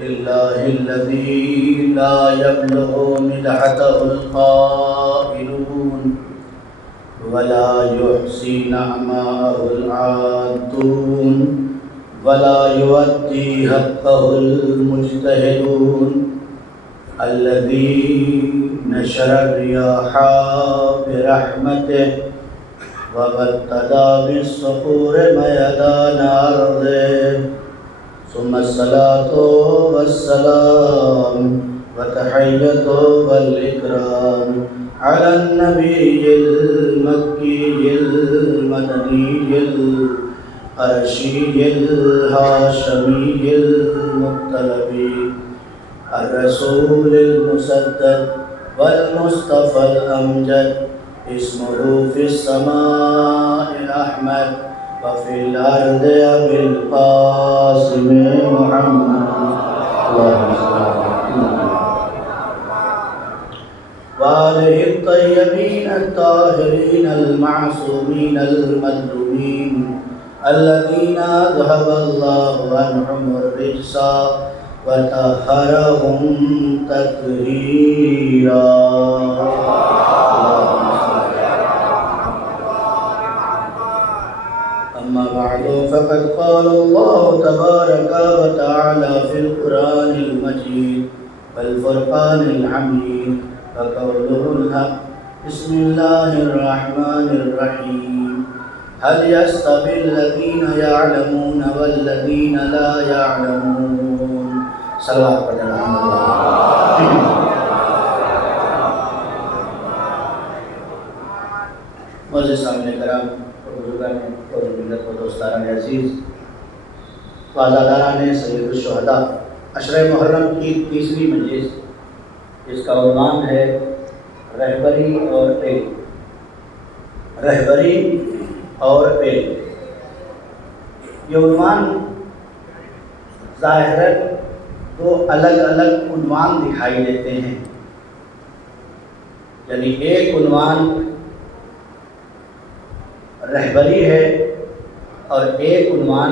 لله الذي لا يبلغ مدحته القائلون ولا يحصي نعماءه العادون ولا يؤدي حقه المجتهدون الذي نشر الرياح برحمته وابتدى بالصخور ميدان أرضه ثم الصلاة والسلام وتحية والإكرام على النبي المكي المدني القرشي الهاشمي المطلبي الرسول المسدد والمصطفى الأمجد اسمه في السماء أحمد وفي الأرض أبي القاسم محمد اللهم صل على محمد وآله الطيبين الطاهرين المعصومين المظلومين الذين أذهب الله عنهم الرجس وطهرهم تطهيرا. أما بعد فقد قال الله تبارك وتعالى في القرآن المجيد والفرقان الحميد وقوله الحق بسم الله الرحمن الرحيم هل يستوي الذين يعلمون والذين لا يعلمون. صلوات پڑھنا معزز سامعین کرام بزرگان اور ملت و دوستان عزیز وعزاداران سید الشہداء، عشرہ محرم کی تیسری مجلس جس کا عنوان ہے رہبری اور علم. رہبری اور علم، یہ عنوان ظاہراً دو الگ الگ عنوان دکھائی دیتے ہیں. یعنی ایک عنوان رہبری ہے اور ایک عنوان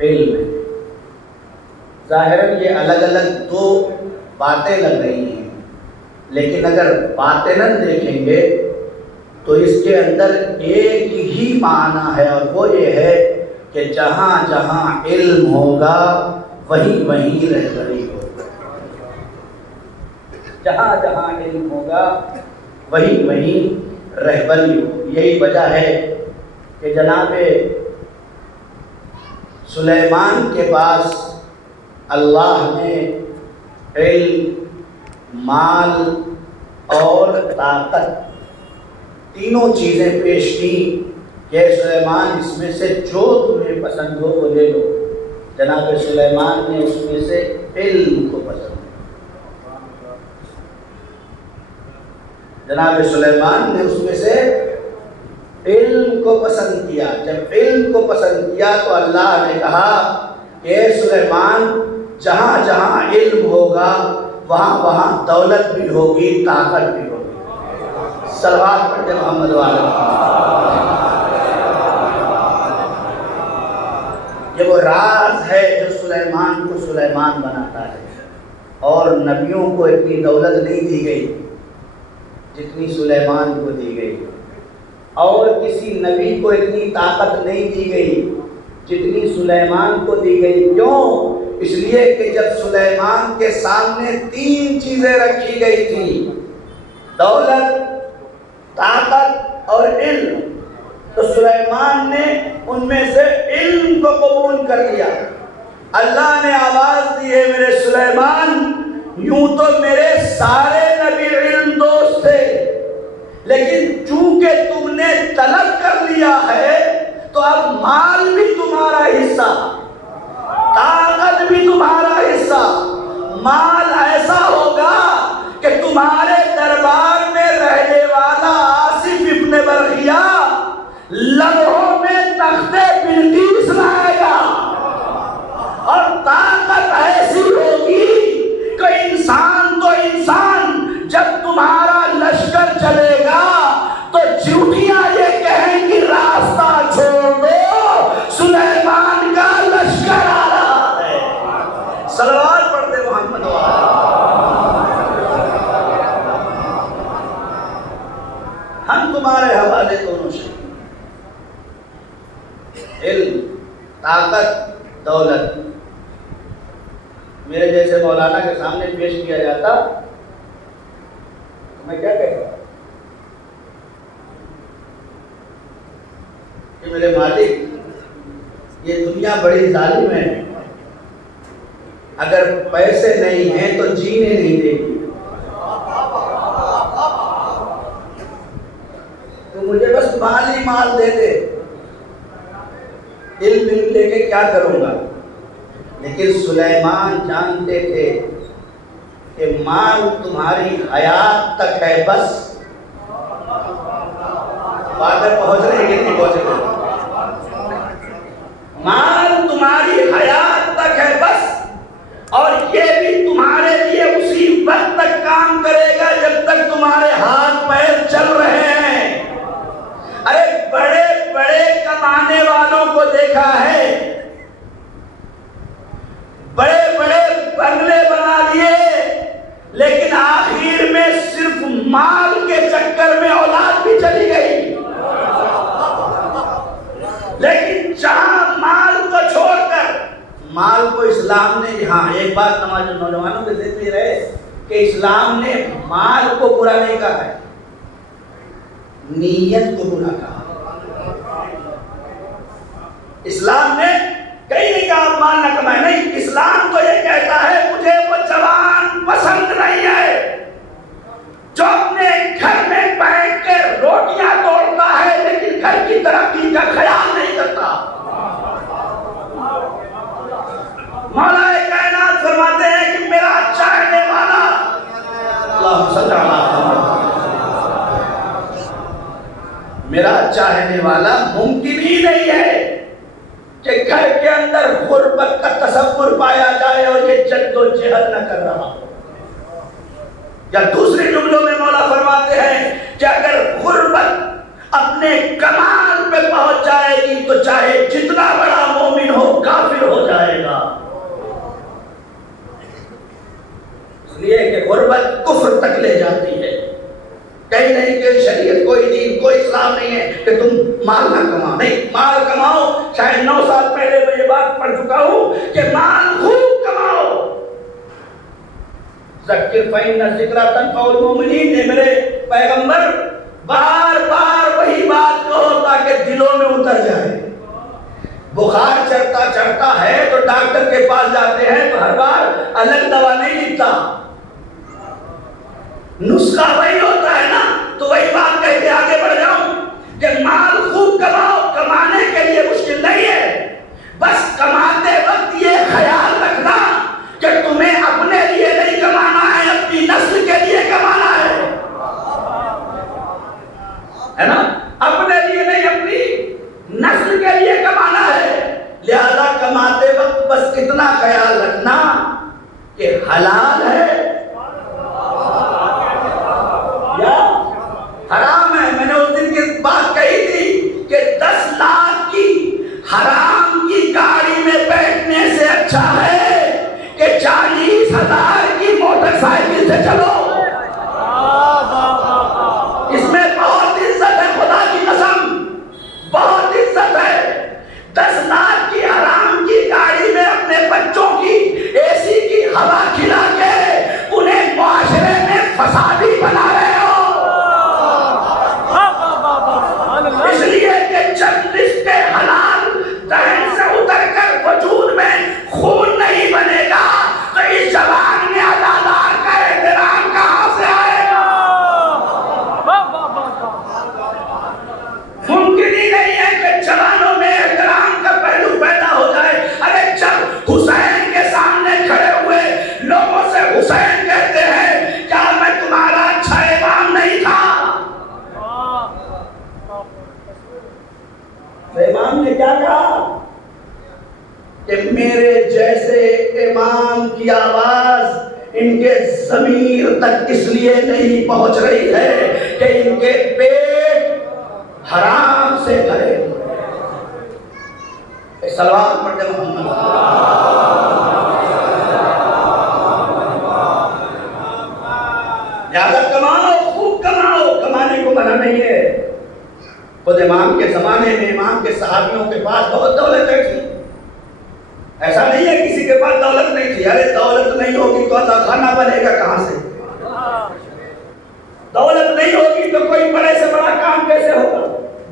علم ہے. ظاہراً یہ الگ الگ دو باتیں لگ رہی ہیں، لیکن اگر باطناً دیکھیں گے تو اس کے اندر ایک ہی معنی ہے، اور وہ یہ ہے کہ جہاں جہاں علم ہوگا وہیں وہیں رہبری ہوگا. جہاں جہاں علم ہوگا وہیں وہیں رہبری ہوگی. یہی وجہ ہے کہ جناب سلیمان کے پاس اللہ نے علم، مال اور طاقت تینوں چیزیں پیش کی کہ سلیمان اس میں سے جو تمہیں پسند ہو وہ لے لو. جناب سلیمان نے اس میں سے علم کو پسند کیا. جناب سلیمان نے اس میں سے علم کو پسند کیا. جب علم کو پسند کیا تو اللہ نے کہا کہ اے سلیمان، جہاں جہاں علم ہوگا وہاں وہاں دولت بھی ہوگی، طاقت بھی ہوگی. صلوات پڑھتے محمد والے. یہ وہ راز ہے جو سلیمان کو سلیمان بناتا ہے. اور نبیوں کو اتنی دولت نہیں دی گئی جتنی سلیمان کو دی گئی، اور کسی نبی کو اتنی طاقت نہیں دی گئی جتنی سلیمان کو دی گئی. کیوں؟ اس لیے کہ جب سلیمان کے سامنے تین چیزیں رکھی گئی تھی، دولت، طاقت اور علم، تو سلیمان نے ان میں سے علم کو قبول کر لیا. اللہ نے آواز دی ہے میرے سلیمان، یوں تو میرے سارے نبی علم دوست تھے، لیکن چونکہ تم نے طلب کر لیا ہے تو اب مال بھی تمہارا حصہ، طاقت بھی تمہارا حصہ. مال ایسا ہوگا کہ تمہارے دربار میں رہنے والا آصف ابن برخیا لمحوں میں تختے بلقیس لائے گا، اور طاقت ایسی ہوگی کہ انسان تو انسان جب تمہارا لشکر چلے گا تو چیوٹیاں یہ کہیں گی راستہ چھوڑ دو، سلیمان کا لشکر آ رہا ہے. صلوات پڑھ دے محمد ہم تمہارے حوالے دونوں شہید، علم، طاقت، دولت میرے جیسے مولانا کے سامنے پیش کیا جاتا میں کیا کہتا کہ میرے مالک یہ دنیا بڑی ظالم ہے، اگر پیسے نہیں ہیں تو جینے نہیں دے گی، تو مجھے بس مال ہی مال دے دے، علم لے کے کیا کروں گا۔ لیکن سلیمان جانتے تھے کہ مال تمہاری حیات تک ہے، بس بات میں پہنچ رہے کہ نہیں پہنچ رہے، مال تمہاری حیات تک ہے بس، اور یہ بھی تمہارے لیے اسی وقت تک کام کرے گا جب تک تمہارے ہاتھ پیر چل رہے ہیں۔ ارے بڑے بڑے کمانے والوں کو دیکھا ہے، بڑے بڑے بنگلے بنا دیے، لیکن آخر میں صرف مال کے چکر میں اولاد بھی چلی گئی۔ لیکن جہاں مال کو چھوڑ کر، مال کو اسلام نے، ہاں ایک بات ہمارے نوجوانوں کے ذہن میں رہے کہ اسلام نے مال کو برا نہیں کہا ہے، نیت کو برا کہا۔ اسلام نے کہیں نہیں کہا مال نہ کمائے، نہیں، اسلام تو یہ کہتا ہے مجھے وہ جوان پسند نہیں ہے جو اپنے گھر میں بیٹھ کے روٹیاں توڑتا ہے لیکن گھر کی ترقی کا خیال نہیں کرتا۔ مولا کائنات فرماتے ہیں کہ میرا چاہنے والا، اللہم صلی اللہ علیہ وسلم، میرا چاہنے والا ممکن ہی نہیں ہے کہ گھر کے اندر غربت کا تصور پایا جائے اور یہ جد و جہد نہ کر رہا ہو۔ یا دوسرے جملوں میں مولا فرماتے ہیں کہ اگر غربت اپنے کمال پہ پہنچ جائے گی تو چاہے جتنا بڑا مومن ہو کافر ہو جائے گا، اس لیے کہ غربت کفر تک لے جاتی ہے۔ کہیں نہیں کہ شریعت کوئی دین کوئی اسلام نہیں ہے کہ تم مال نہ کماؤ، نہیں، مال کماؤ۔ شاید 9 سال پہلے میں یہ بات پڑھ چکا ہوں کہ مال خوب کماؤ، ذکر فإن ذکرى تنفع المؤمنین، نے میرے پیغمبر بار بار وہی بات کہو تاکہ دلوں میں اتر جائے۔ بخار چڑھتا چڑھتا ہے تو ڈاکٹر کے پاس جاتے ہیں تو ہر بار الگ دوا نہیں لکھتا، نسخہ وہی ہوتا ہے نا، تو وہی بات کہہ کے آگے بڑھ جاؤں کہ مال خوب کماؤ، کمانے کے لیے مشکل نہیں ہے، بس کماتے وقت یہ خیال رکھنا کہ تمہیں اپنے لیے نہیں کمانا ہے، اپنی نسل کے لیے کمانا ہے نا، اپنے لیے نہیں، اپنی نسل کے لیے کمانا ہے۔ لہذا کماتے وقت بس اتنا خیال رکھنا کہ حلال ہے یا حرام ہے۔ میں نے اس دن کی بات کہی تھی کہ 10 لاکھ کی حرام کی گاڑی میں بیٹھنے سے اچھا ہے کہ 40,000 کی موٹر سائیکل سے چلو، اس میں بہت عزت ہے، خدا کی قسم بہت عزت ہے۔ 10 لاکھ کی حرام کی گاڑی میں اپنے بچوں کی اے سی کی ہوا کھلا کے انہیں معاشرے میں فسادی بنا رہے ہو، اس لیے کہ جب رزق حلال دہن سے اتر کر وجود میں خون نہیں بنے گا تو اس زبان میں عدالت کا احترام کہاں سے آئے گا؟ ممکن ہی نہیں ہے کہ جوانوں میں احترام کا پہلو پیدا ہو جائے۔ ارے جب حسین کے سامنے کھڑے ہوئے لوگوں سے حسین کہتے ہیں کیا میں تمہارا اچھا امام نہیں تھا؟ امام نے کیا کہا کہ میرے جیسے امام کی آواز ان کے ضمیر تک اس لیے نہیں پہنچ رہی ہے کہ ان کے پیٹ حرام سے بھرے۔ صلوات پڑھتے محمد۔ خود امام کے زمانے میں امام کے صحابیوں کے پاس بہت دولتیں تھی. ایسا نہیں ہے کسی کے پاس دولت نہیں تھی. ارے دولت نہیں ہوگی تو عطا خانہ بنے گا کہاں سے؟ دولت نہیں ہوگی تو کوئی بڑے سے بڑا کام کیسے ہوگا؟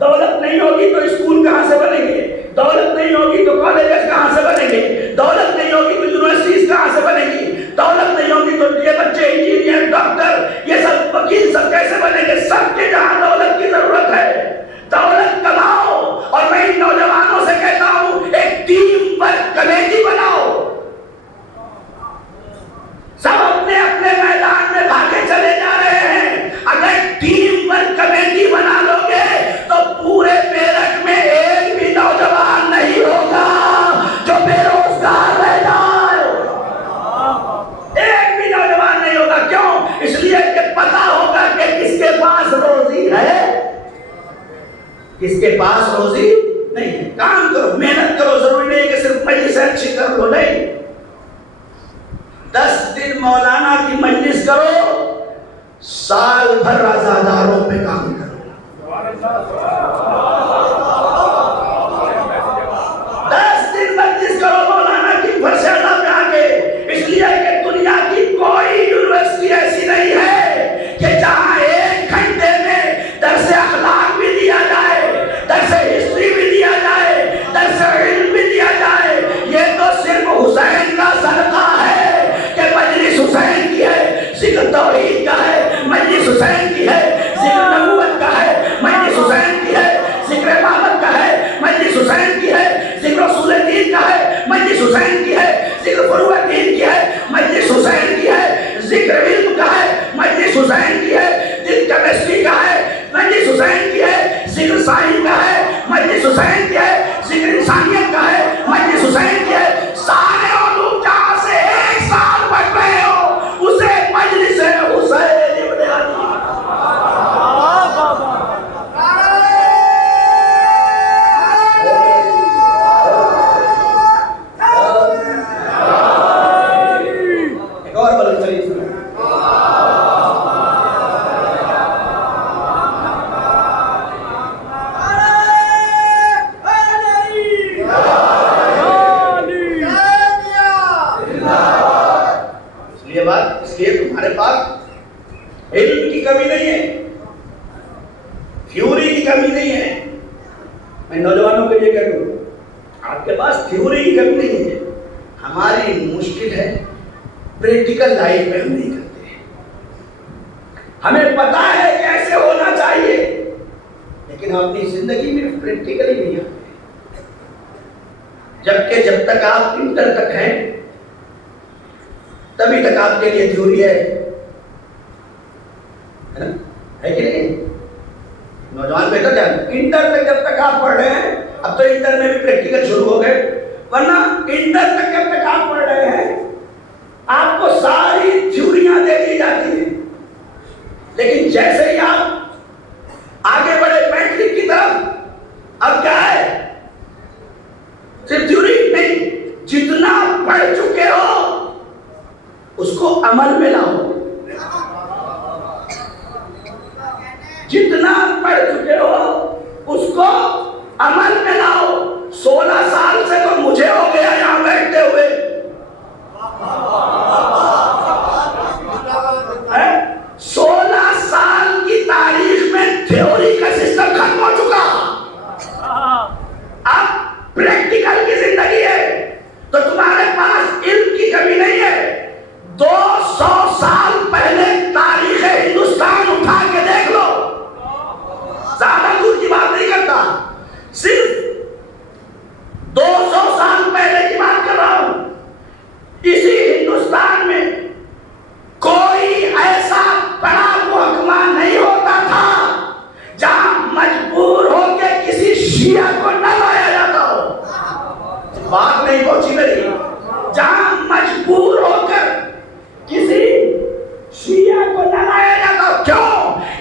دولت نہیں ہوگی تو اسکول کہاں سے بنیں گے؟ دولت نہیں ہوگی تو کالجز کہاں سے بنیں گے؟ دولت نہیں ہوگی تو یونیورسٹیز کہاں سے بنیں گی؟ دولت نہیں ہوگی تو یہ بچے انجینئر، ڈاکٹر، یہ سب وکیل سب کیسے بنیں گے؟ سب کے جہاں دولت کی ضرورت ہے دولت کماؤ. اور میں ان نوجوانوں سے کہتا ہوں ایک ٹیم ورک کمیٹی بناؤ. سب اپنے اپنے میدان میں بھاگے چلے جا رہے ہیں. اگر ٹیم ورک کمیٹی بنا لو گے تو پورے میرٹھ میں ایک بھی نوجوان نہیں ہوگا جو بے روزگار رہ جائے. ایک بھی نوجوان نہیں ہوگا. کیوں؟ اس لیے کہ پتا ہوگا کہ کس کے پاس روزی ہے، کس کے پاس روزی نہیں ہے. کام کرو، محنت کرو. ضروری نہیں کہ صرف مجلس اچھی کر لو. نہیں، 10 دن مولانا کی مجلس کرو، سال بھر رازاداروں پہ کام کرو. 10 دن مجلس کرو مولانا کی فرشادہ پہ آ کے. اس لیے کہ دنیا کی کوئی یونیورسٹی ایسی نہیں ہے کہ جہاں 1 گھنٹے میں درس اخلاق بھی دیا جائے، درس ہسٹری بھی دیا جائے، درس علم بھی دیا جائے. یہ تو صرف حسین کا صدقہ ہے کہ مجلس حسین کی ہے، ذکر توحید کا ہے، مجلس حسین کی ہے، ذکر نبوت کا ہے، مجلس حسین کی ہے، ذکر امامت کا ہے، مجلس حسین کی ہے، ذکر اصول دین کا ہے، مجلس حسین کی ہے، ذکر فروع دین کی ہے، مجلس حسین کی ہے، ذکر علم کا ہے، مجلس حسین کی ہے، ذکر کیمسٹری کا ہے، مجلس حسین کی ہے، ذکر سائنس کا ہے، مجلس حسین کی ہے، ذکر انسانیت کا ہے، مجلس حسین کی ہے. سارے علوم جہاں سے ایک سال پڑھ رہے ہو اسے مجلس حسین ابن علی. ایک اور بلند کریے سنو. اس لیے تمہارے پاس علم کی کمی نہیں ہے، تھیوری کی کمی نہیں ہے. میں نوجوانوں کے لیے کہہ دوں آپ کے پاس تھیوری کی کمی نہیں ہے. ہماری مشکل ہے پریکٹیکل لائف میں ہم نہیں کرتے. ہمیں پتا ہے کیسے ہونا چاہیے لیکن ہم اپنی زندگی میں پریکٹیکلی نہیں آتے. جبکہ جب تک آپ انٹر تک ہیں تبھی تک آپ کے لیے تھیوری ہے نا؟ ہے کہ نہیں؟ نوجوان بہتر جان انٹر تک جب تک آپ پڑھ رہے ہیں، اب تو انٹر میں بھی پریکٹیکل شروع ہو گئے، ورنہ انٹر تک جب تک آپ پڑھ رہے ہیں آپ کو ساری تھیوریاں دے دی جاتی ہیں. لیکن جیسے ہی آپ آگے بڑھے میٹرک کی طرف، اب کیا ہے؟ صرف تھیوری نہیں، جتنا پڑھ چکے ہو اس کو عمل میں لاؤ. جتنا پڑھ چکے ہو اس کو عمل میں لاؤ. 16 سال سے تو مجھے ہو گیا یہاں بیٹھتے ہوئے. 16 سال کی تاریخ میں تھیوری کا سسٹم ختم ہو چکا. اب پریکٹیکل کی زندگی ہے تو تمہارے پاس علم کی کمی نہیں ہے. 200 سال پہلے تاریخ ہندوستان اٹھا کے دیکھ لو. زیادہ دور کی بات نہیں کرتا، صرف 200 سال پہلے کی بات کر رہا ہوں. اسی ہندوستان میں کوئی ایسا بڑا محکمہ نہیں ہوتا تھا جہاں مجبور ہو کے کسی شیعہ کو نہ لایا جاتا ہو. بات نہیں پہنچی میری. جہاں مجبور ہو کر کسی شیعہ کو نہ لایا جاتا. کیوں؟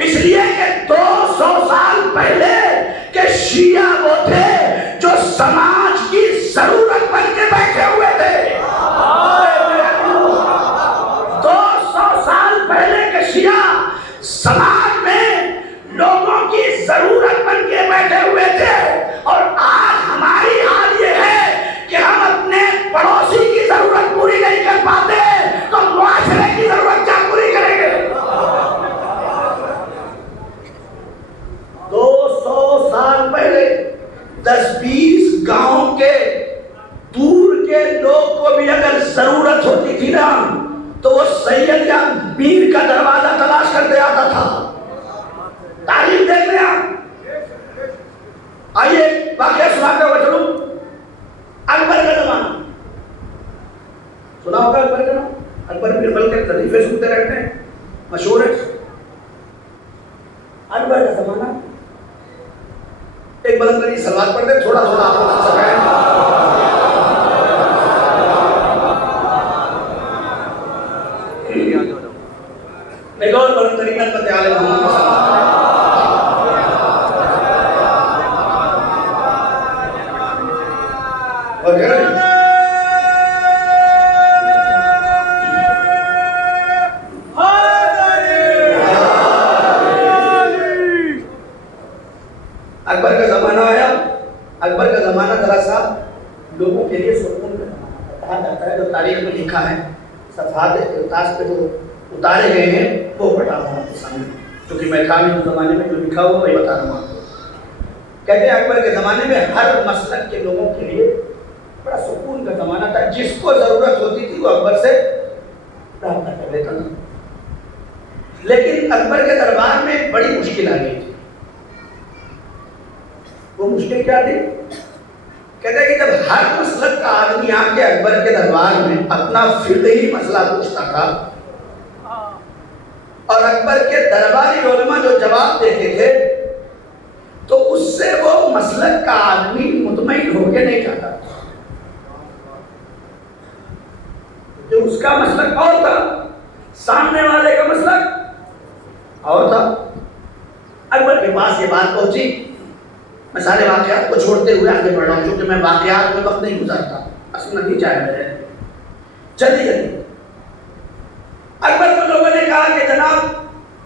اس لیے کہ 200 سال پہلے کے شیعہ وہ تھے جو سماج کی ضرورت بن کے بیٹھے ہوئے تھے. 200 سال پہلے کے شیعہ سماج میں لوگوں کی ضرورت بن کے بیٹھے تو وہ سید یا میر کا دروازہ تلاش کرتے آتا تھا. تعلیم دیکھ لیں آپ. آئیے واقعہ سناتے ہوئے چلوں. اکبر کا زمانہ سنا ہوگا. اکبر کا نام اکبر بربل کے لطیفے سنتے رہتے ہیں, مشہور ہے. اکبر کا زمانہ ایک بلند ترین سلوات پڑھتے تھوڑا تھوڑا آپ کو سکھائیں. ایک اور بلند ترین خدمت عالم محمد صلی اللہ علیہ وسلم. اکبر کا زمانہ آیا. اکبر کا زمانہ ذرا لوگوں کے لیے سکون کا زمانہ کہا جاتا ہے. جو تاریخ میں لکھا ہے, صفحات اقتباس پہ جو اتارے گئے ہیں وہ پڑھا ہوں آپ کے سامنے, کیونکہ میں کام اس زمانے میں جو لکھا ہوا وہی بتا رہا ہوں آپ کو. کہتے ہیں اکبر کے زمانے میں ہر مسلک کے لوگوں کے لیے بڑا سکون کا زمانہ تھا. جس کو ضرورت ہوتی تھی وہ اکبر سے رابطہ کر لیتا تھا. لیکن اکبر کے دربار میں بڑی مشکل آ گئی تھی. وہ مشکل کیا تھی؟ کہتے ہیں کہ جب ہر مسلک کا آدمی آ کے اکبر کے دربار میں اپنا فقہی مسئلہ پوچھتا تھا اور اکبر کے درباری علماء جو جواب دیتے تھے تو اس سے وہ مسلک کا آدمی مطمئن ہو کے نہیں جاتا. جو اس کا مسلک اور تھا, سامنے والے کا مسلک اور تھا. اکبر کے پاس یہ بات پہنچی. میں سارے واقعات کو چھوڑتے ہوئے آگے بڑھ رہا ہوں کیونکہ میں واقعات میں وقت نہیں گزارتا, اصل نتیجہ ہے میرے. جلدی اکبر کو لوگوں نے کہا کہ جناب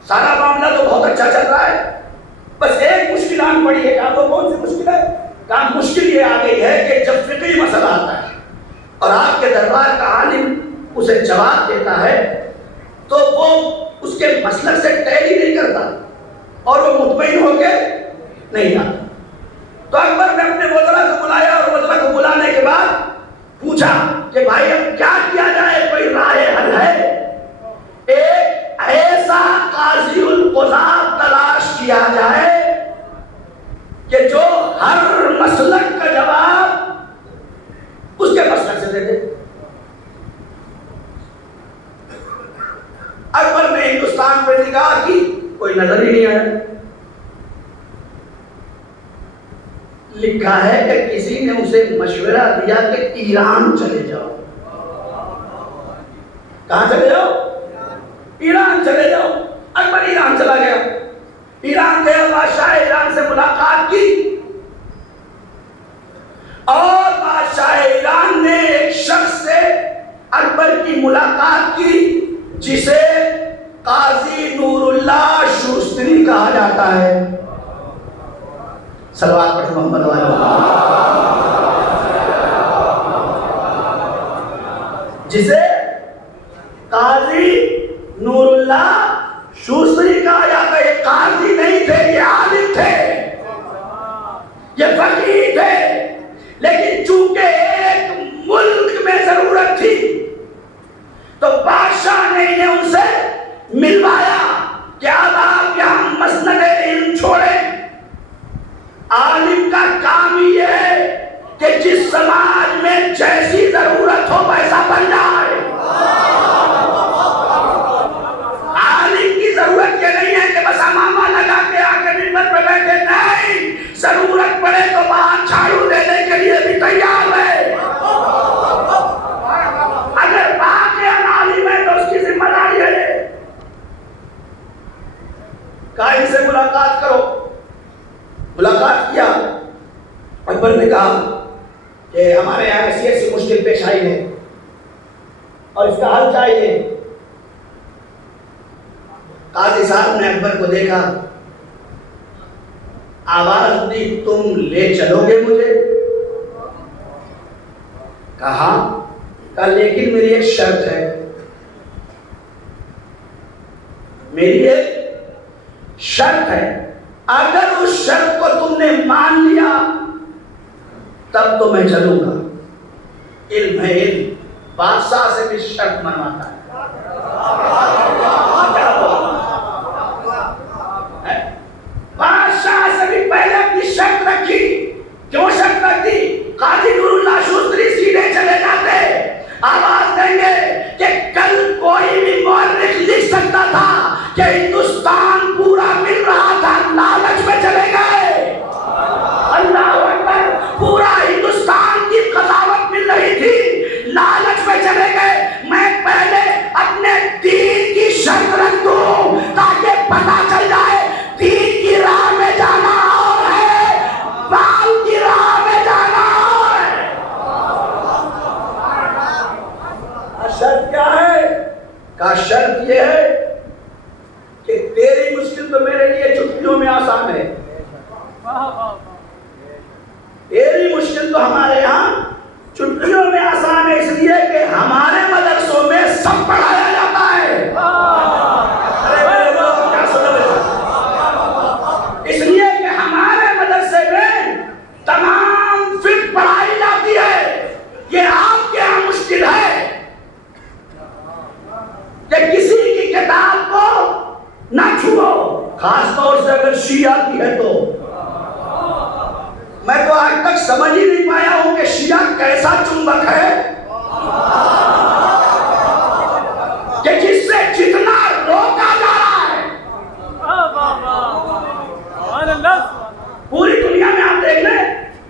سارا معاملہ تو بہت اچھا چل رہا ہے, بس ایک مشکل آن پڑی ہے. کہا وہ کون سی مشکل ہے؟ کہا مشکل یہ آ گئی ہے کہ جب فقہی مسئلہ آتا ہے اور آپ کے دربار کا عالم اسے جواب دیتا ہے تو وہ اس کے مسلک سے ٹیلی نہیں کرتا اور وہ مطمئن ہو کے نہیں آتا. تو اکبر نے اپنے وزراء کو بلایا اور وزراء کو بلانے کے بعد پوچھا کہ بھائی اب کیا کیا جائے, کوئی راہ حل ہے؟ ایک ایسا قاضی القضات تلاش کیا جائے کہ جو ہر مسلک کا جواب اس کے مسلک سے دے دے. اکبر نے ہندوستان پہ نگاہ کی, کوئی نظر ہی نہیں آیا. لکھا ہے کہ کسی نے اسے مشورہ دیا کہ ایران چلے جاؤ. کہاں چلے جاؤ؟ ایران چلے جاؤ. اکبر ایران چلا گیا. ایران گیا, بادشاہ ایران سے ملاقات کی اور بادشاہ ایران نے ایک شخص سے اکبر کی ملاقات کی جسے قاضی نور اللہ شوستری کہا جاتا ہے. صلوات پڑھ محمد جسے قاضی نور اللہ شوستری کہا جاتا ہے. یہ قاضی نہیں تھے, یہ عالم تھے, یہ فقیہ تھے, لیکن چونکہ ایک ملک میں ضرورت تھی تو بادشاہ نے انہیں ان سے ملوایا کہ اب آپ یہاں مسند علم چھوڑیں. عالم کا کام یہ ہے کہ جس سماج میں جیسی ضرورت ہو ویسا بن جائے. عالم کی ضرورت یہ نہیں ہے کہ بس امامہ لگا کے آ کے منبر پہ بیٹھے, نہیں, ضرورت پڑے تو باہر جھاڑو دینے کے لیے بھی تیار ہے. اگر واقعی عالم ہے تو اس کی ذمہ داری ہے. قائد سے ملاقات کرو. ملاقات کیا. اکبر نے کہا کہ ہمارے یہاں ایسی ایسی مشکل پیش آئی ہے اور اس کا حل چاہیے. قاضی صاحب نے اکبر کو دیکھا, آواز دی, تم لے چلو گے مجھے؟ کہا لیکن میری ایک شرط ہے. میری ایک شرط ہے, اگر اس شرط کو تم نے مان لیا تب تو میں چلوں گا. علم ہے علم, بادشاہ سے بھی شرط منواتا ہے. بادشاہ سے بھی پہلے اپنی شرط رکھی. کیوں شرط رکھی؟ قاضی نور اللہ شوستری سیدھے چلے جاتے, آواز دیں گے کہ کل کوئی بھی مورخ لکھ سکتا تھا کہ ہندوستان پورا مل رہا تھا, لالچ میں چلے گئے. اللہ اکبر, پورا ہندوستان کی قضاوت مل رہی تھی, لالچ میں چلے گئے. میں پہلے اپنے دین کی شرط رکھ دوں تاکہ پتہ چل جائے دین کی راہ میں جانا اور ہے, بال کی راہ میں جانا اور ہے. شرط کیا ہے؟ کا شرط یہ ہے کہ تیری مشکل تو میرے لیے چھٹیوں میں آسان ہے. تیری مشکل تو ہمارے یہاں چھٹیوں میں آسان ہے, اس لیے کہ ہمارے مدرسوں میں سب پڑھایا جاتا ہے. اس لیے کہ ہمارے مدرسے میں تمام فقہ پڑھائی جاتی ہے. یہ آپ کے یہاں مشکل ہے کہ کسی کی کتاب کو نہ چھوؤ, خاص طور سے اگر شیعہ کی ہے تو. میں تو آج تک سمجھ ہی نہیں پایا ہوں کہ شیعہ کیسا چنبک ہے کہ جس سے جتنا روکا جا رہا ہے. پوری دنیا میں آپ دیکھ لیں,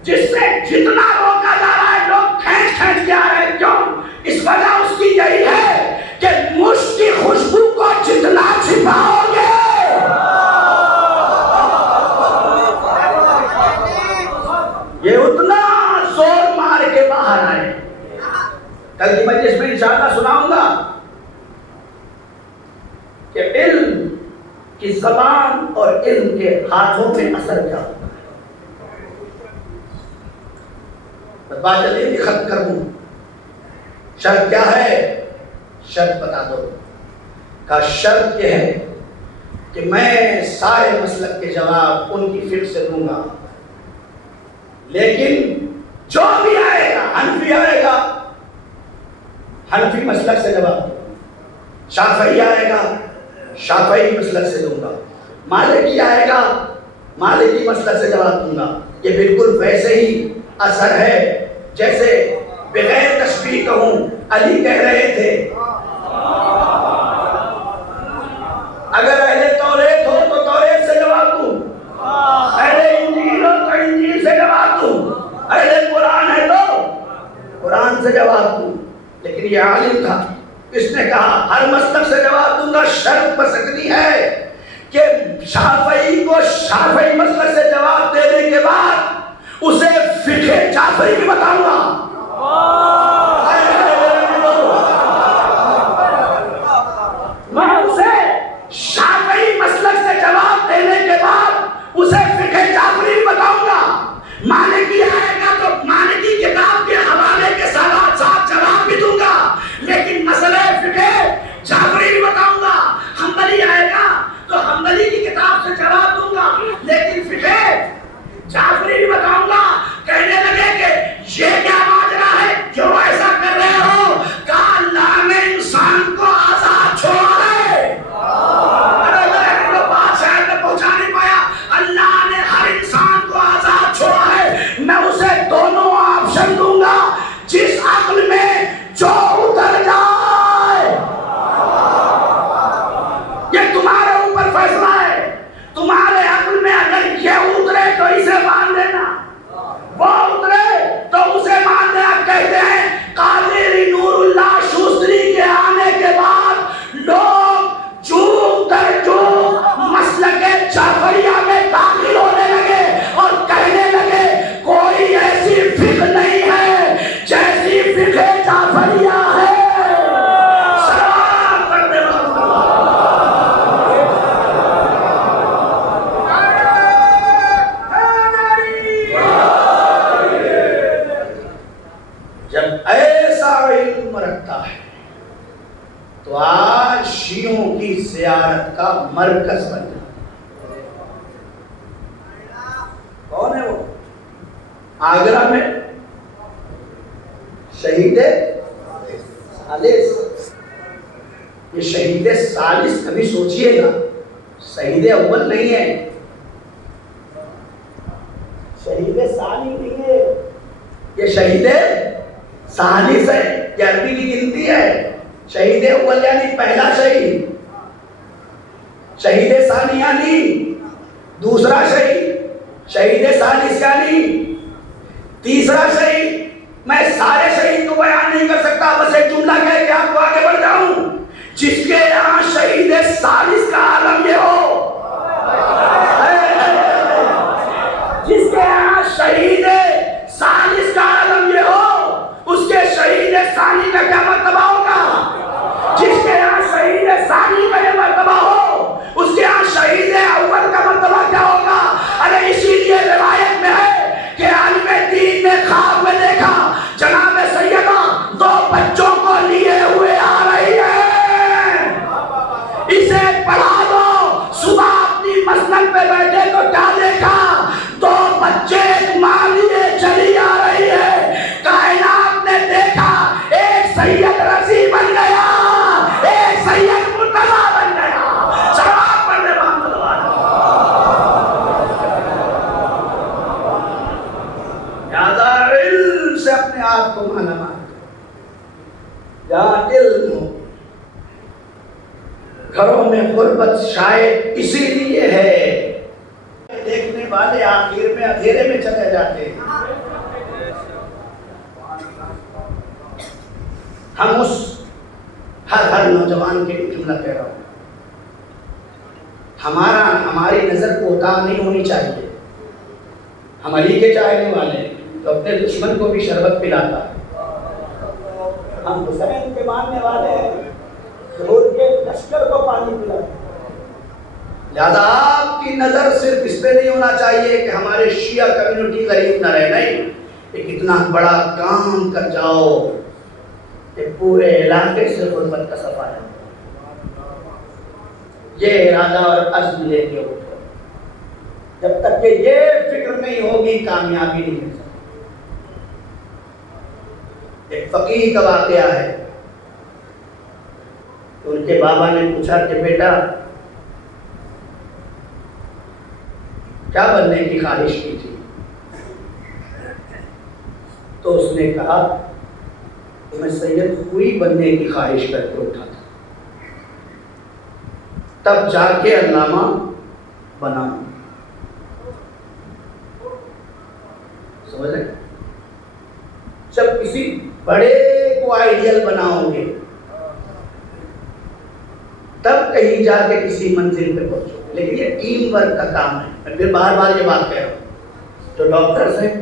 جس سے جتنا روکا جا رہا ہے لوگ کھینچ کھینچ کے آ رہے ہیں. کیوں؟ اس وجہ اس کی یہی ہے کہ مشک کی خوشبو کو جتنا چھپاؤ گے یہ اتنا زور مار کے باہر آئے. کل کی مجلس میں انشاءاللہ سناؤں گا کہ علم کی زبان اور علم کے ہاتھوں میں اثر کیا ہوتا ہے. بات جلدی ختم کر دوں. شرط کیا ہے؟ شرط بتا دو. کا شرط یہ ہے کہ میں سارے مسلک کے جواب ان کی فقہ سے دوں گا, لیکن جو بھی آئے گا, حنفی آئے گا حنفی مسلک سے جواب دوں گا, شافعی آئے گا شافعی مسلک سے دوں گا, مالکی آئے گا مالکی مسلک سے جواب دوں گا. یہ بالکل ویسے ہی اثر ہے جیسے بغیر تشبیہ کہوں علی کہہ رہے تھے اگر اہل توریت ہو تو توریت سے جواب دوں, اہل انجیل ہو تو انجیل سے جواب دوں, اہل قرآن ہے تو قرآن سے جواب دوں. لیکن یہ عالم تھا, اس نے کہا ہر مسلک سے جواب دوں گا. شرط بس اتنی ہے کہ شافعی کو شافعی مسلک سے جواب دینے کے بعد اسے فقہ جعفری بھی بتاؤں گا. میں اسے شافعی مسلک سے جواب دینے کے بعد اسے فقہ جعفری بھی بتاؤں گا. مالکی آئے گا تو مالکی کتاب کے حوالے کے ساتھ ساتھ جواب بھی دوں گا, لیکن مسئلہ فقہ جعفری بھی بتاؤں گا. حنبلی آئے گا تو حنبلی کی کتاب سے جواب دوں گا, لیکن فقہ جعفری بھی بتاؤں گا. کہنے لگے کہ یہ کیا ماجرا ہے, کیوں ایسا کر رہے ہو؟ کہا اللہ نے انسان کو آزاد چھوڑا ہے. بات شاید میں پہنچا نہیں پایا. اللہ نے ہر انسان کو آزاد چھوڑا ہے. میں اسے دونوں آپشن دوں گا, جس عقل میں جو اتر جائے. یہ تمہارے اوپر فیصلہ ہے. تمہارے عقل میں اگر یہ اترے تو اسے مان لینا, وہ اترے تو اسے مان لینا. کہتے ہیں قاضی نور اللہ شوستری کے آنے کے بعد لوگ جوم در جوم مسلک جعفریہ میں داخل ہونے لگے اور کہنے لگے کوئی ایسی فقہ نہیں ہے جیسی فقہ جعفریہ ہے. سلام کرتے جب ایسا علم رکھتا ہے تو آج شیعوں کی زیارت کا مرکز بن جاتا ہے. کون ہے وہ؟ آگرہ میں شہید ثالث، یہ شہید ثالث کبھی سوچئے گا، شہید اول نہیں ہے، شہید ثانی نہیں ہے، یہ شہید ثالث ہے، یہ عربی کی گنتی ہے۔ شہید اول یعنی پہلا شہید، شہید ثانی یعنی دوسرا شہید، شہید ثالث یعنی تیسرا شہید۔ میں سارے شہید کو بیان نہیں کر سکتا، بس ایک جملہ کہہ کے آپ کو آگے بڑھ جاؤں، جس کے یہاں شہید ثالث کا عالم یہ ہو، جس کے یہاں شہید ثالث کا عالم یہ ہو، اس کے شہید ثانی کا کیا مرتبہ ہوگا؟ جس کے یہاں شہید ثانی کا یہ مرتبہ ہو، اس کے یہاں شہید اول کا مرتبہ کیا ہوگا؟ ارے اسی لیے روایت میں ہے کہ عالم دین نے خواب میں دیکھا جناب سیدہ دو بچوں کو لیے ہوئے آ رہی ہے، اسے پڑھا دو۔ صبح اپنی مسند پہ بیٹھے تو کیا دیکھا؟ دو بچے ایک ماں لیے چلی آ رہی ہے۔ کائنات نے دیکھا ایک سید رضی بن گیا، ایک سید مرتضی بن گیا۔ سلام پڑھنے محمد والا۔ لہذا علم سے اپنے آپ کو مانا مان، جہاں علم ہو گھروں میں غربت شاید اسی لیے ہے، دیکھنے والے آخر میں اندھیرے میں چلے جاتے ہیں۔ ہم اس ہر نوجوان کے لیے جملہ کہہ رہا ہوں، ہماری نظر کوتاہ نہیں ہونی چاہیے۔ ہم علی کے چاہنے والے ہیں تو اپنے دشمن کو بھی شربت پلاتا ہے، ہم حسین کے ماننے والے ہیں ظہور کے لشکر کو پانی پلاتا ہے۔ لہذا آپ کی نظر صرف اس پہ نہیں ہونا چاہیے کہ ہمارے شیعہ کمیونٹی غریب نہ رہے، نہیں، ایک اتنا بڑا کام کر جاؤ کہ پورے علاقے سے غربت کا صفایا، یہ ارادہ اور عزم لے کے اٹھو۔ جب تک کہ یہ فکر نہیں ہوگی کامیابی نہیں مل سکتی۔ ایک فقیہ کا واقعہ ہے، تو ان کے بابا نے پوچھا کہ بیٹا کیا بننے کی خواہش کی تھی؟ تو اس نے کہا کہ میں سید خوئی بننے کی خواہش کر کے اٹھا تھا، تب جا کے علامہ بنا۔ سمجھ رہے؟ جب کسی بڑے کو آئیڈیل بناؤ گے تب کہیں جا کے کسی منزل پہ پہنچو گے، لیکن یہ ٹیم ورک کا کام ہے۔ میں پھر بار بار یہ بات کہہ رہا ہوں، جو ڈاکٹرز ہیں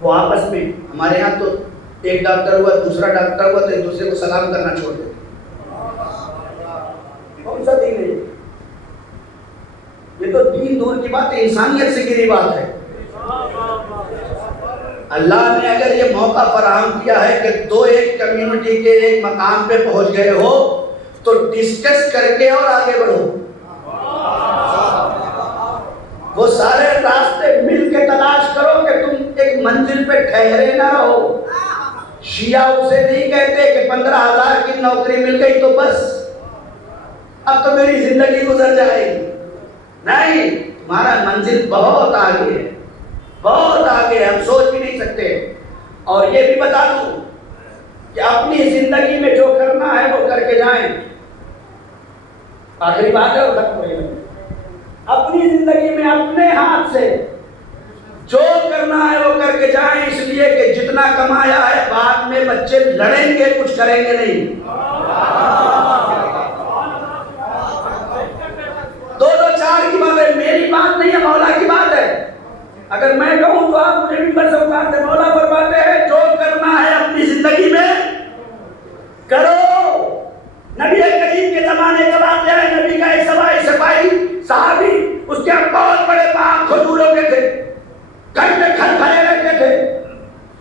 وہ آپس میں، ہمارے یہاں تو ایک ڈاکٹر ہوا دوسرا ڈاکٹر ہوا تو ایک دوسرے کو سلام کرنا چھوڑ دیتے۔ کون سا دین ہے یہ تو دین دور کی بات ہے، انسانیت سے گری بات ہے۔ اللہ نے اگر یہ موقع فراہم کیا ہے کہ دو ایک کمیونٹی کے ایک مقام پہ پہنچ گئے ہو تو ڈسکس کر کے اور آگے بڑھو۔ وہ سارے راستے مل کے تلاش کرو کہ تم ایک منزل پہ ٹھہرے نہ رہو۔ شیعہ اسے نہیں کہتے کہ 15,000 کی نوکری مل گئی تو بس اب تو میری زندگی گزر جائے گی، نہیں، تمہارا منزل بہت آگے ہے، بہت آگے، ہم سوچ بھی نہیں سکتے۔ اور یہ بھی بتا دوں کہ اپنی زندگی میں جو کرنا ہے وہ کر کے جائیں، آخری بات ہے اور ختم ہو گئی۔ اپنی زندگی میں اپنے ہاتھ سے جو کرنا ہے وہ کر کے جائیں، اس لیے کہ جتنا کمایا ہے بعد میں بچے لڑیں گے، کچھ کریں گے نہیں۔ دو چار کی بات ہے، میری بات نہیں ہے، مولا کی بات ہے۔ اگر میں کہوں تو آپ مجھے بھی بس اوقات ہے، مولا فرماتے ہیں جو کرنا ہے اپنی زندگی میں کرو۔ نبی کریم کے زمانے کا واقعہ ہے، نبی کا ایک سپاہی صحابی، اس کے بہت بڑے باغ کھجوروں کے تھے، گھر میں گھر بھرے رہتے تھے،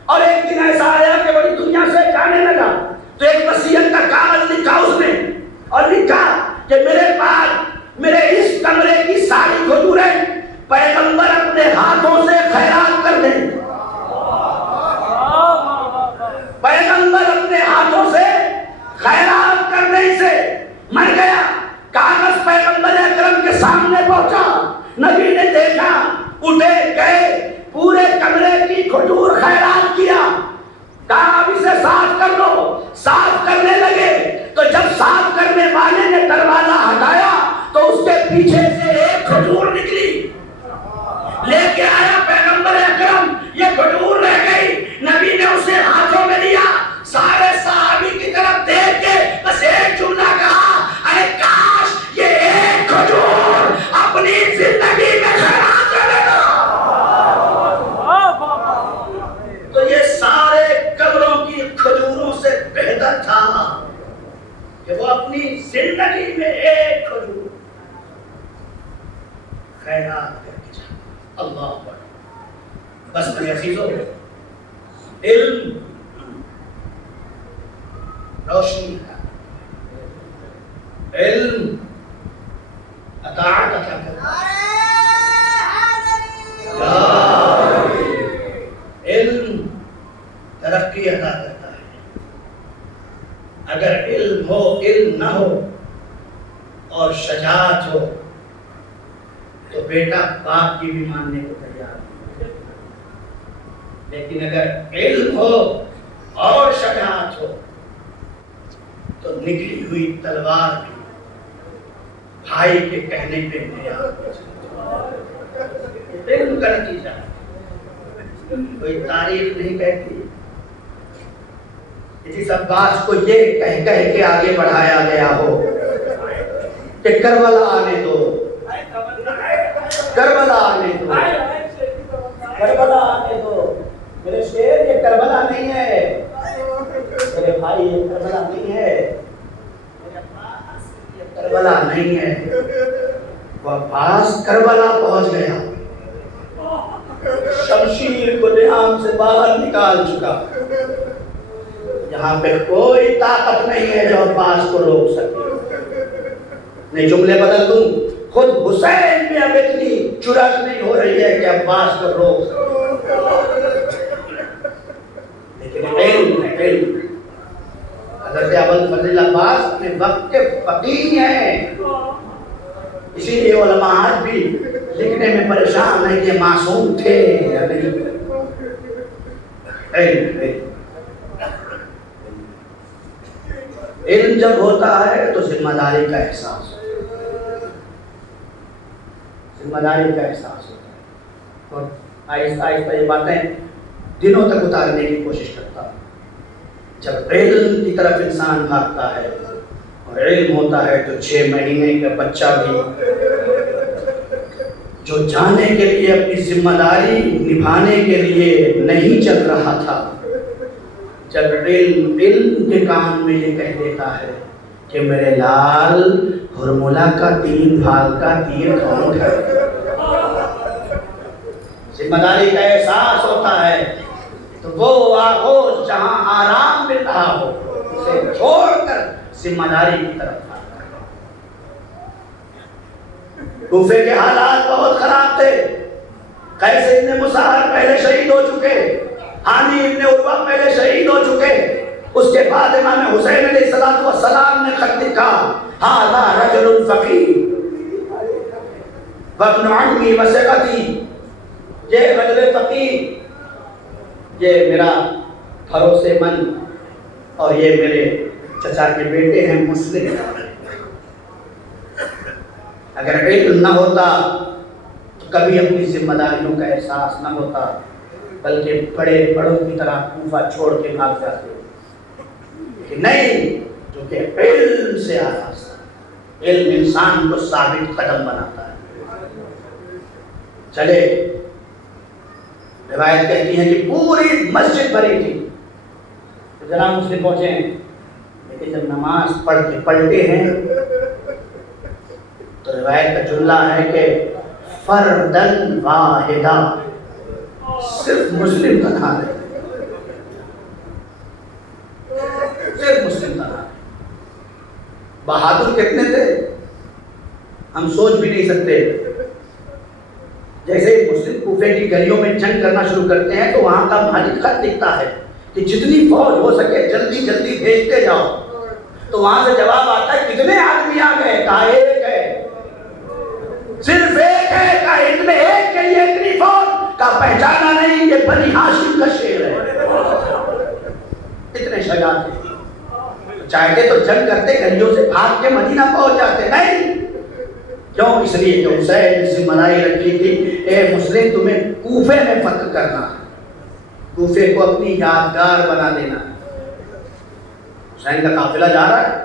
اور ایک دن ایسا آیا کہ بڑی دنیا سے جانے لگا تو ایک وصیت کا کاغذ لکھا اس نے، اور لکھا کہ میرے پاس میرے اس کمرے کی ساری کھجوریں پیغمبر اپنے ہاتھوں سے خیرات کر دیں، پیغمبر اپنے ہاتھوں سے پیچھے سے ایک کھجور نکلی، لے کے آیا پیغمبر اکرم، یہ کھجور رہ گئی، نبی نے اسے ہاتھوں میں لیا، سارے صحابی کی طرف دیکھ کے بس ایک جملہ کہا، اے کاش یہ ایک کھجور اپنی زندگی میں خیرات کر لیتا۔ تو یہ سارے قبروں کی کھجوروں سے بہتر تھا کہ وہ اپنی زندگی میں ایک کھجور خیرات کر کے جائے۔ اللہ اکبر۔ بس میرے عزیزو، علم روشنی ہے، علم اطاعت عطا کرتا ہے، علم ترقی عطا کرتا ہے۔ اگر علم ہو، علم نہ ہو اور شجاعت ہو تو بیٹا باپ کی بھی ماننے کو تیار ہے، لیکن اگر علم ہو اور شجاعت ہو تو نکلی ہوئی تلوار بھی بھائی کے کہنے پہ تیار ہے۔ علم کا نتیجہ ہے، کوئی تاریخ نہیں کہتی۔ اس عباس کو یہ کہہ کے آگے بڑھایا گیا ہو کہ کربلا آنے دو، کربلا آنے دو، کربلا آنے دو۔ میرے شیر، یہ کربلا نہیں ہے میرے بھائی، یہ کربلا نہیں ہے میرے عباس، یہ کربلا نہیں ہے۔ وہ عباس کربلا پہنچ گیا، شمشیر کو دھیان سے باہر نکال چکا، یہاں پہ کوئی طاقت نہیں ہے جو عباس کو روک سکے۔ میں جملے بدل دوں، خود حسین بھی اب اتنی جرأت نہیں ہو رہی ہے کہ عباس کو روک سکے، لیکن علم ہے، علم۔ حضرت ابوالفضل عباس اپنے وقت کے فقیہ ہیں، اسی لیے علماء آج بھی لکھنے میں پریشان ہیں کہ معصوم تھے یا نہیں۔ علم علم جب ہوتا ہے تو ذمہ داری کا احساس ہوتا ہے، ذمہ داری کا احساس ہوتا ہے، اور آہستہ آہستہ یہ باتیں دنوں تک اتارنے کی کوشش کرتا ہوں۔ جب علم کی طرف انسان بھاگتا ہے اور علم ہوتا ہے تو 6 مہینے کا بچہ بھی جو جانے کے لیے اپنی ذمہ داری نبھانے کے لیے نہیں چل رہا تھا، جب علم کے کان میں یہ کہہ دیتا ہے کہ میرے لال ہرملا کا 3 بھاگ کا تیر کون اٹھائے، ذمہ داری کا احساس ہوتا ہے، تو وہ آغوش جہاں آرام مل رہا ہو اسے چھوڑ کر ذمہ داری کی طرف بھاگتا ہے۔ کوفے کے حالات بہت خراب تھے، قیس ابن مسہر پہلے شہید ہو چکے، حانی ابن عروہ پہلے شہید ہو چکے، اس کے بعد امام حسین علیہ السلام نے خط لکھا، ھذا رجل فقیہ وابن عمی وثقتی، یہ رجل فقیہ، یہ میرا بھروسے مند اور یہ میرے چچا کے بیٹے ہیں مسلم۔ اگر علم نہ ہوتا تو کبھی اپنی ذمہ داریوں کا احساس نہ ہوتا، بلکہ بڑے بڑوں کی طرح کوفہ چھوڑ کے بھاگ جاتے، کہ نہیں، جو کہ علم سے آراستہ، علم انسان کو ثابت قدم بناتا ہے۔ چلے، روایت کہتی ہے کہ پوری مسجد بھری تھی، جناب مسلم پہنچے ہیں، لیکن جب نماز پڑھ کے پلٹے ہیں تو روایت کا جملہ ہے کہ فردن واحدہ، صرف مسلم تنہا رہے، صرف مسلم تنہا رہے۔ بہادر کتنے تھے ہم سوچ بھی نہیں سکتے۔ جیسے مسلم کوفے کی گلیوں میں جنگ کرنا شروع کرتے ہیں تو وہاں کا مالک خط لکھتا ہے کہ جتنی فوج ہو سکے جلدی جلدی بھیجتے جاؤ، تو وہاں سے جواب آتا ہے کتنے آدمی آ گئے، کہا ایک ہے، صرف ایک ہے، کہا اتنے ایک کے لیے اتنی فوج، کہا پہچانا نہیں، یہ بنی ہاشم کا شیر ہے۔ اتنے شجاع تھے، چاہتے تو جنگ کرتے، گلیوں سے بھاگ کے مدینہ پہنچ جاتے، نہیں، کیوں؟ اس لیے کہ حسین نے ذمہ داری رکھی تھی، اے مسلم تمہیں کوفے میں فتح کرنا ہے، کوفے کو اپنی یادگار بنا دینا۔ حسین کا قافلہ جا رہا ہے،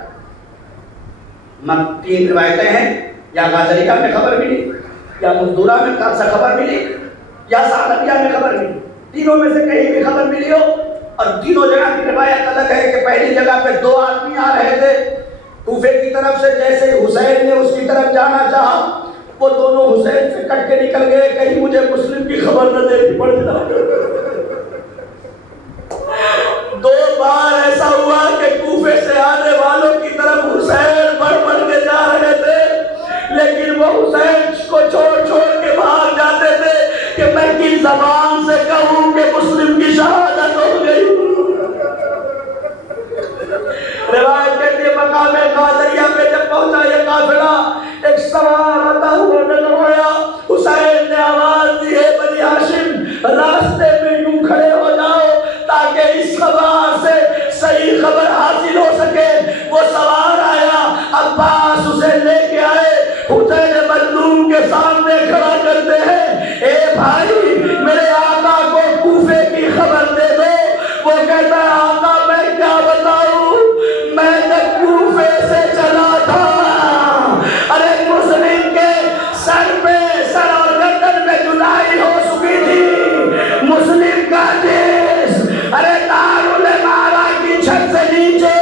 3 روایتیں ہیں، یا غازریہ میں خبر ملی، یا مزدورہ میں خبر ملی، یا ثعلبیہ میں خبر ملی، تینوں میں سے کہیں بھی خبر ملی ہو، اور تینوں جگہ کی روایت الگ ہے کہ پہلی جگہ پہ 2 آدمی آ رہے تھے کوفے کی طرف سے، جیسے حسین نے اس کی طرف جانا چاہا وہ دونوں حسین سے کٹ کے نکل گئے، کہیں مجھے مسلم کی خبر نہ دینی پڑ جائے۔ 2 بار ایسا ہوا کہ کوفے سے آنے والوں کی طرف حسین بڑھ کے جا رہے تھے، لیکن وہ حسین کو چھوڑ کے باہر جاتے تھے کہ میں کس زبان سے کہوں کہ مسلم کی شہادت ہو گئی۔ روایت کہتی ہے مقام غازریہ پہ جب پہنچا یہ قافلہ، ایک سوار آتا ہوا نظر آیا، حسین نے آواز دی ہے بنی ہاشم راستے میں یوں کھڑے ہو جاؤ تاکہ اس خبر سے صحیح خبر حاصل ہو سکے۔ وہ سوار آیا، عباس اسے لے کے آئے، حسین مظلوم کے سامنے کھڑا کرتے ہیں، اے بھائی میرے آقا کو کوفے کی خبر دے دو۔ وہ کہتا ہے آقا میں کیا بتاؤں، میں جب کوفے سے چلا تھا، ارے مسلم کے سر اور گردن میں جدائی ہو چکی تھی، مسلم کا جسم ارے دارالمعارہ کی چھت سے نیچے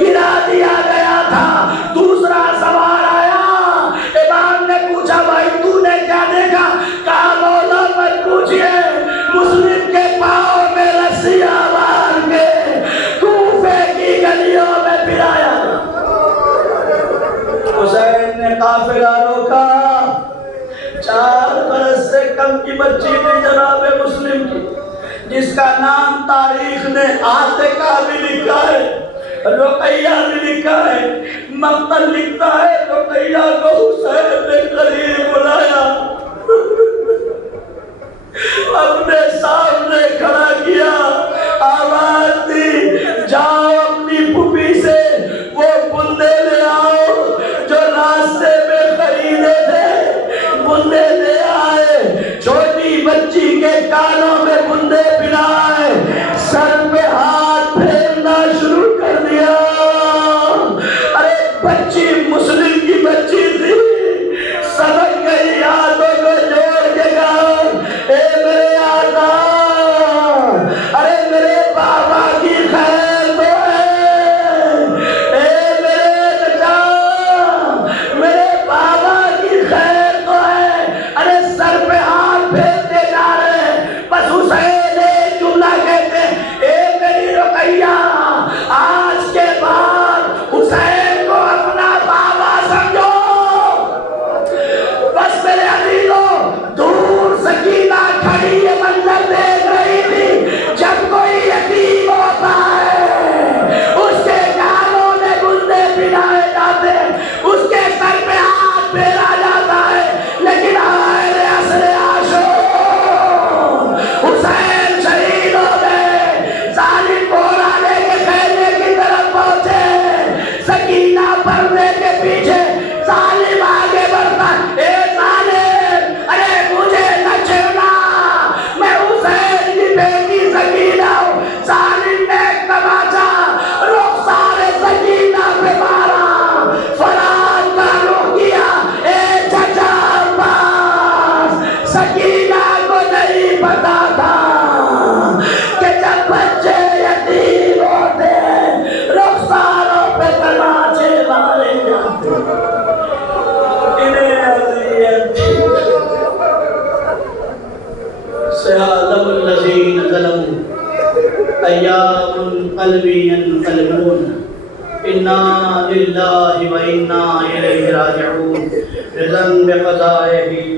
گرا دیا گیا تھا۔ دوسرا سوار آیا، امام نے پوچھا بھائی تو نے کیا دیکھا؟ کہا مولا مت پوچھئے، مسلم کے پاؤں میں رسیاں مار کے کوفے کی گلیوں میں پھرایا۔ حسین نے قافلہ روکا، 4 برس سے کم کی بچی تھی جناب مسلم کی، جس کا نام تاریخ نے عاتقہ بھی لکھا ہے، رقیہ بھی لکھا ہے، مقتل لکھتا ہے رقیہ کو حسین نے قریب بلایا، اپنے سامنے کھڑا کیا، آواز دی جاؤ اپنی پھوپھی سے وہ بندے لے آؤ جو راستے میں خریدے تھے، بندے لے آئے، چھوٹی بچی کے کانوں میں بندے پہنائے، سر پہ ہاتھ پھیرنا شروع کر دیا۔ ارے بچی مسلم کی بچی تھی، سبق گئی، ہاتھوں کو جوڑ کے کہا اے میرے آقا، ارے میرے بابا کی خیر تو ہے، اے میرے چچا میرے بابا کی خیر تو ہے، ارے سر پہ ہاتھ پھیرتے جا رہے، بس حسین ایک جملہ کہتے اے میری رقیہ، آج کے بعد حسین کو اپنا بابا سمجھو۔ بس میرے عزیزوں، دور سکینہ کھڑی یہ منظر دیکھ رہی تھی، جب کوئی یتیم ہوتا ہے اس کے کانوں میں بندے پہنائے جاتے ہیں، اس کے سر پہ ہاتھ پھیرا جاتا ہے، لیکن ہمارے عصر عاشور حسین شہید ہو گئے، ظالم گھوڑا لے کے خیمے کی طرف پہنچے، سکینہ پردے کے پیچھے، ظالم آگے بڑھتا، اے ظالم ارے مجھے نہ چھیڑنا، میں حسین کی بیٹی سکینہ ہوں۔ ظالم نے ایک تماچا رخسار سکینہ پہ مارا، فرات کا رخ کیا، اے چچا عباس، سکینہ کو نہیں پتا تھا کہ جب بچے یتیم ہوتے ہیں رخساروں پہ تماچے مارے جاتے ہیں۔ سيعلم الذين ظلموا أيام قلبي ينقلبون إنا لله وإنا إليه راجعون رضا بقضائه